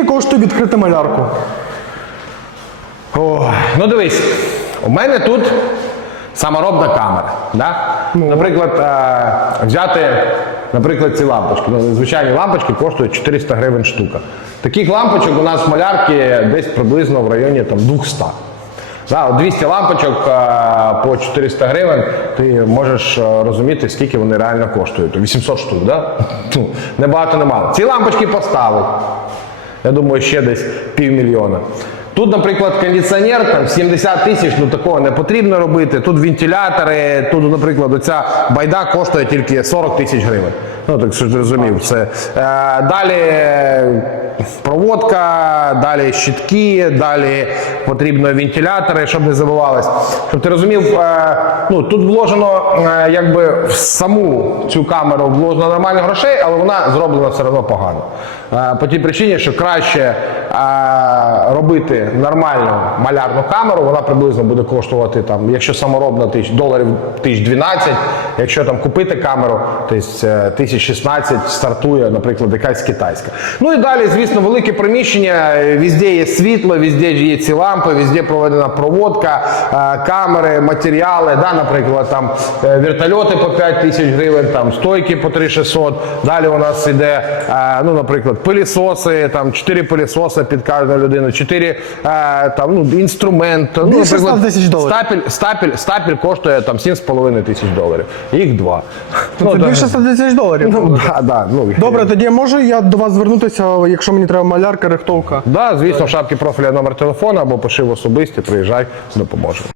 Скільки коштує відкрити малярку? О, ну дивись, у мене тут саморобна камера. Да? Наприклад, е, взяти наприклад, ці лампочки. Ну, звичайні лампочки коштують 400 гривень штука. Таких лампочок у нас в малярки десь приблизно в районі там, 200. Да, 200 лампочок е, по 400 гривень, ти можеш е, розуміти, скільки вони реально коштують. 800 штук, да? Ну, не багато, не мало. Ці лампочки поставив. Я думаю, ще десь півмільйона. Тут, наприклад, кондиціонер там 70 тисяч, ну такого не потрібно робити. Тут вентилятори, тут, наприклад, оця байда коштує тільки 40 тисяч гривень. Ну так що ж розумів, це е, далі проводка, далі щитки, далі потрібно вентилятори, щоб не забувалось. Щоб ти розумів, е, ну тут вложено е, якби в саму цю камеру вложено нормально грошей, але вона зроблена все одно погано. Е, по тій причині, що краще е, робити нормальну малярну камеру, вона приблизно буде коштувати там, якщо саморобна тисяч доларів тисяч 12, якщо там купити камеру, то е, тисяч. 16 стартує, наприклад, якась китайська. Ну і далі, звісно, велике приміщення. Візде є світло, візде є ці лампи, візде проведена проводка, е, камери, матеріали. Да, Наприклад, там е, вертольоти по 5 тисяч гривень, там стойки по 3600. Далі у нас іде, е, ну, наприклад, пилісоси, там 4 пилісоси під кожну людину, 4 там, ну, інструмент. Ну. Стапель, стапель, стапель коштує там 7,5 тисяч доларів. Їх два. Ну, більше 100 тисяч доларів. Ну, да, да, ну, Добре, тоді можу я до вас звернутися, якщо мені треба малярка, рихтовка. Да, звісно, в шапці профіля номер телефону або пиши в особисті, приїжджай, допоможемо.